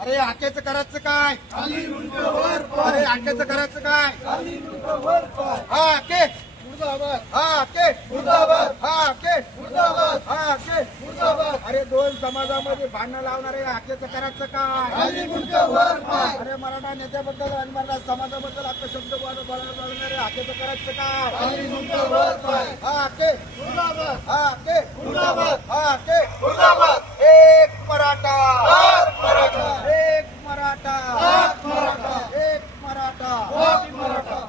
अरे हाकेचं करायचं काय? अरे हाकेचं करायचं काय? हा हाके हा हाके हा हाके हा हाके. अरे दोन समाजामध्ये भांडणं लावणारे हाकेचं करायचं काय? अरे मराठा नेत्याबद्दल आणि मराठा समाजाबद्दल आपले शब्द बोलणारे हाकेचं करायचं काय? हा हाके हा हाके हा हाके. एक मराठा एक मराठा एक मराठा.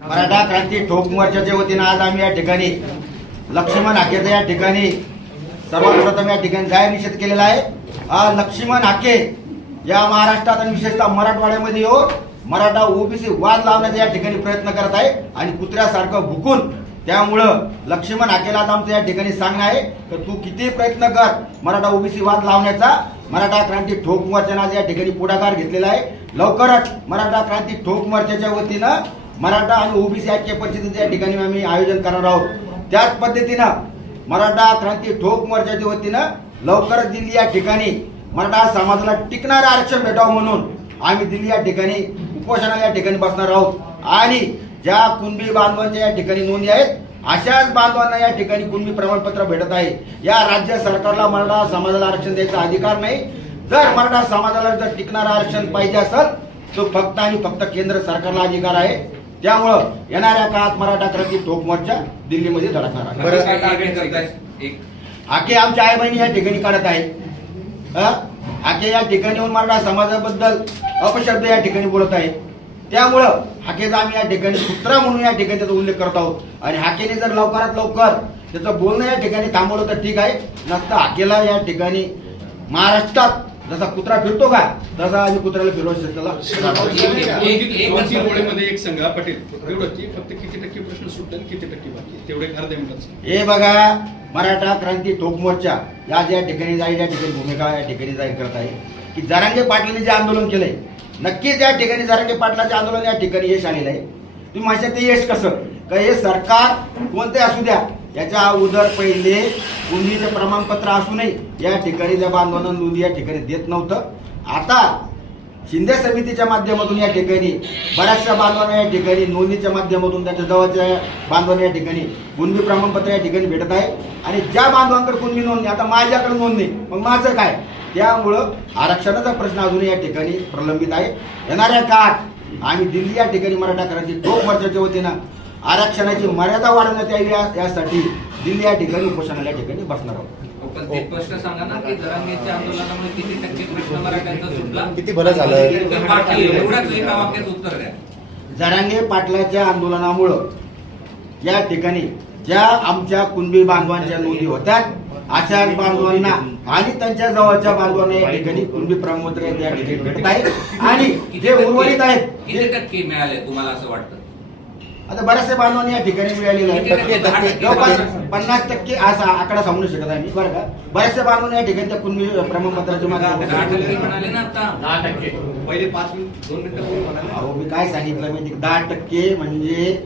मराठा क्रांती ठोक मोर्चाच्या वतीनं आज आम्ही या ठिकाणी लक्ष्मण हाकेचा या ठिकाणी सर्वात प्रथम या ठिकाणी जाहीर निषेध केलेला आहे. हा लक्ष्मण हाके या महाराष्ट्रात आणि विशेषतः मराठवाड्यामध्ये येऊन मराठा ओबीसी वाद लावण्याचा या ठिकाणी प्रयत्न करत आहे आणि कुत्र्यासारखं भुकून. त्यामुळं लक्ष्मण हाकेला आमचं या ठिकाणी सांगणं आहे की तू किती प्रयत्न कर मराठा ओबीसी वाद लावण्याचा. मराठा क्रांती ठोक मोर्चाने आज या ठिकाणी पुढाकार घेतलेला आहे. लवकरच मराठा क्रांती ठोक मोर्चाच्या वतीनं मराठा आणि ओबीसी ऐक्य परिषदेच्या या ठिकाणी आम्ही आयोजन करणार आहोत. त्याच पद्धतीनं मराठा क्रांती ठोक मोर्चाच्या वतीनं लवकरच दिल्ली या ठिकाणी मराठा समाजाला टिकणारं आरक्षण भेटावं म्हणून आम्ही दिल्ली या ठिकाणी उपोषणाला या ठिकाणी बसणार आहोत. आणि ज्या कुणबी बांधवांच्या या ठिकाणी नोंदी आहेत अशाच बांधवांना या ठिकाणी कुणबी प्रमाणपत्र भेटत आहे. या राज्य सरकारला मराठा समाजाला आरक्षण द्यायचा अधिकार नाही. जर मराठा समाजाला जर टिकणारं आरक्षण पाहिजे असेल तर फक्त आणि फक्त केंद्र सरकारला अधिकार आहे. त्यामुळं येणाऱ्या काळात मराठा क्रांती ठोक मोर्चा दिल्लीमध्ये धडकणार आहे. हाके आमच्या आई बहिणी या ठिकाणी काढत आहे. हाके या ठिकाणी येऊन मराठा समाजाबद्दल अपशब्द या ठिकाणी बोलत आहे. त्यामुळं हाकेचा आम्ही या ठिकाणी कुत्रा म्हणून या ठिकाणी त्याचा उल्लेख करत आहोत. आणि हाकेने जर लवकरात लवकर त्याचं बोलणं या ठिकाणी थांबवलं तर ठीक आहे. नसतं हाकेला या ठिकाणी महाराष्ट्रात जसा कुत्रा फिरतो का तसा आम्ही कुत्र्याला फिरवू एक सांगा पटेल फक्त किती टक्के प्रश्न सुटतात किती टक्के बाकी तेवढे अर्ध्या मिनिटात. हे बघा मराठा क्रांती ठोक मोर्चा या ठिकाणी जाईल या ठिकाणी भूमिका या ठिकाणी जाहीर करत आहे की जरांगे पाटलांनी जे आंदोलन केलंय नक्कीच या ठिकाणी जरांगे पाटलाचे आंदोलन या ठिकाणी यश आलेलं आहे. तुम्ही माझ्या ते यश कसं का हे सरकार कोणते असू द्या याच्या अगोदर पहिले कुणबीचे प्रमाणपत्र असू नये या ठिकाणी त्या बांधवांना नोंदी या ठिकाणी देत नव्हतं. आता शिंदे समितीच्या माध्यमातून या ठिकाणी बऱ्याचशा बांधवांना या ठिकाणी नोंदीच्या माध्यमातून त्यांच्या जवळच्या बांधवांना या ठिकाणी कुणबी प्रमाणपत्र या ठिकाणी भेटत आहे. आणि ज्या बांधवांकडे कुणबी नोंदणी आता माझ्याकडे नोंदणी मग माझं काय. त्यामुळं आरक्षणाचा प्रश्न अजूनही या ठिकाणी प्रलंबित आहे. येणाऱ्या काळात आम्ही दिल्ली या ठिकाणी मराठा क्रांती ठोक मोर्चाच्या वतीनं आरक्षणाची मर्यादा वाढवण्यात यावी यासाठी दिल्ली या ठिकाणी उपोषणाला या ठिकाणी बसणार आहोत. पण ते प्रश्न सांगा ना की जरांगेच्या आंदोलनामुळे किती टक्के प्रश्न मराठ्यांचा सुटला किती बरं झालं. एवढाच एका वाक्यात उत्तर द्या. जरांगे पाटलाच्या आंदोलनामुळं या ठिकाणी ज्या आमच्या कुणबी बांधवांच्या नोंदी होत्यात अशा बांधवांना आणि त्यांच्या जवळच्या बांधवांना या ठिकाणी कुणबी प्रमाणपत्र या ठिकाणी भेटत आहे. आणि जे उर्वरित आहेत किती टक्के मिळाले तुम्हाला असं वाटतं? आता बऱ्याचशा बांधवांनी या ठिकाणी मिळालेलं आहे. जवळपास 50% असा आकडा सांगू शकत आहे मी बरं का. बऱ्याचशा बांधवांनी या ठिकाणी त्या कुणबी प्रमाणपत्राच्या माध्यमातून म्हणाले ना आता 10% पहिले 2 मिनिटं अहो मी काय सांगितलं माहिती 10% म्हणजे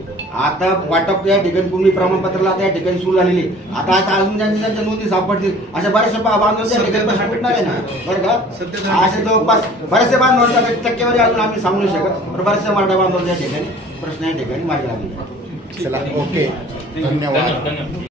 आता वाटप या ठिकाणी कुणबी प्रमाणपत्राला त्या ठिकाणी सुरू झालेली. आता अजून त्यांच्या नोंदी सापडतील अशा बऱ्याचशा बांधवांच्या ठिकाणी प्रश्न भेटणार आहे ना बरं का. असे जवळपास बऱ्याचशा बांधवांच्या टक्केवारी अजून आम्ही सांगू नाही शकत. पण बऱ्याचशा मराठा बांधवांच्या ठिकाणी प्रश्न या ठिकाणी मागे लागले. चला ओके धन्यवाद.